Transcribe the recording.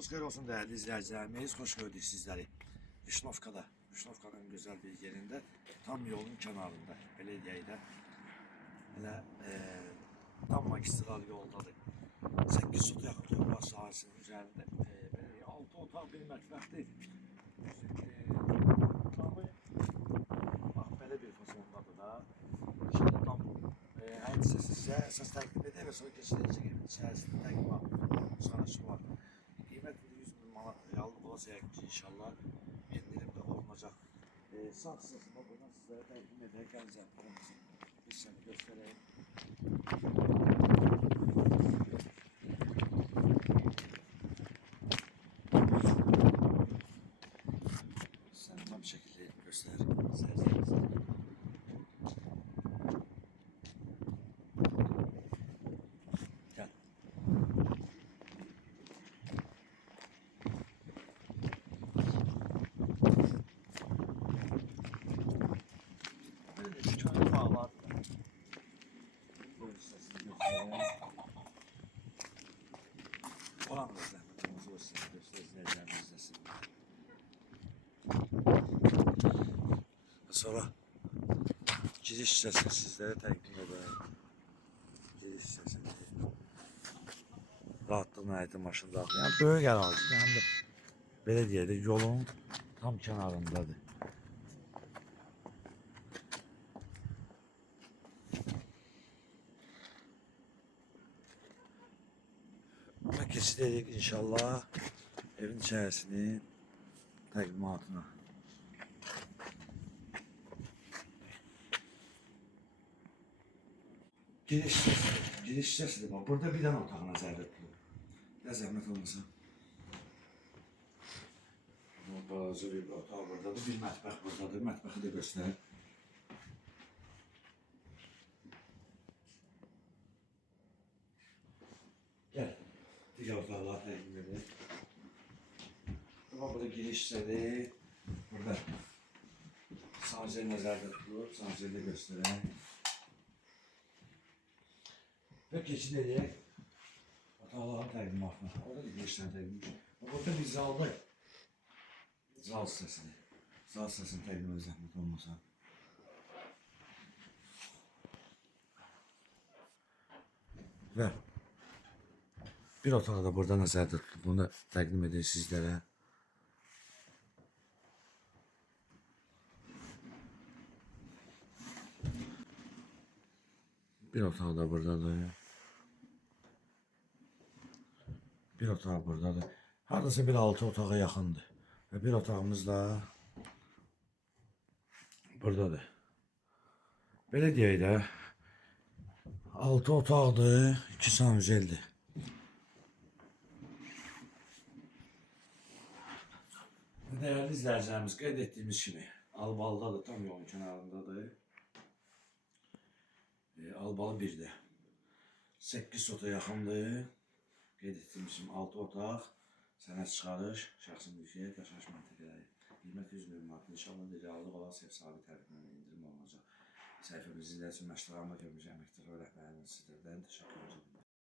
Vaxtınız xeyir olsun değerli izleyicilerimiz. Hoş gördük sizleri. Vişnovka'da, Vişnovka'nın güzel bir yerinde, tam yolun kenarında, belediyede. Elə tam magistral yoldadır. 8 sot yaxın yol sahəsinin üzərində. 6 otaq bir mətbəxdir. Tamı bax belə bir fasondadır da. Şimdi tam hər sizə əsas təqdim edək və sonra keçirəcək evin içərisində təqdimat sonrası var. Qiymət 100.000 manat reallı olacaq ki, inşallah endirim də olunacaq. Sağ sırasında buradan sizlərə təqdim edək. Gələcək bir səni göstərəyim. Səni tam şəkildə göstərir. Gel. Böyle bir tane bağ var. Böyle sesini göstereyim. Oran da zahmetimiz olsun. Göstericilerimiz izlesin. Sonra giriş hissəsini sizlərə təqdim edeyim. Giriş hissəsini. Rahatlığına aid maşınlar. Yəni böyük ərazi. Yəni də belə deyək, yolun tam kənarındadır. Və keçirik inşallah evin içərisinin təqdimatına. Giriş hissəsidir. Burada bir dənə otaq nəzərdə tutulur. Ne zahmet olmasa. Balaca bir otaq buradadır, bir mətbəx buradadır. Mətbəxi də göstərir. Gəl, digər otaqları təqdim edir. Burada giriş hissədir. Burada sanzer nəzərdə tutulur, sanzeri də göstərək. Və keçid edək. Otaqların təqdimatına. Orada da girişdən təqdim edir. Burada bir zaldır. Zal hissəsidir. Zal hissəsini təqdim edir zəhmət olmasa. Və bir otaq da burada nəzərdə tutulub. Bunu təqdim edir sizlərə. Bir otaq da buradadır. Bir otaq buradadır. Hardasa bir 6 otağa yaxındır. Və bir otağımız da buradadır. Belə deyək də 6 otaqdır, 2 sanzeldir. Değerli izləyicilərimiz, qeyd etdiyimiz kimi Albalıdadır, tam yolun kənarındadır. Albalı 1'də 8 ota yaxındır. Qeyd etdiyimiz kimi 6 otaq, sənəd çıxarış, şəxsi mülkiyyət, yaşayış məntəqələri. Qiymət 100.000 manat. İnşallah reallıq olan sev sabit tərəfindən indirim olunacaq. Səhifəmizi izləyəcək məşğul almaq görmüş əməkdar və rəhbərlərimizdən təşəkkür edirəm.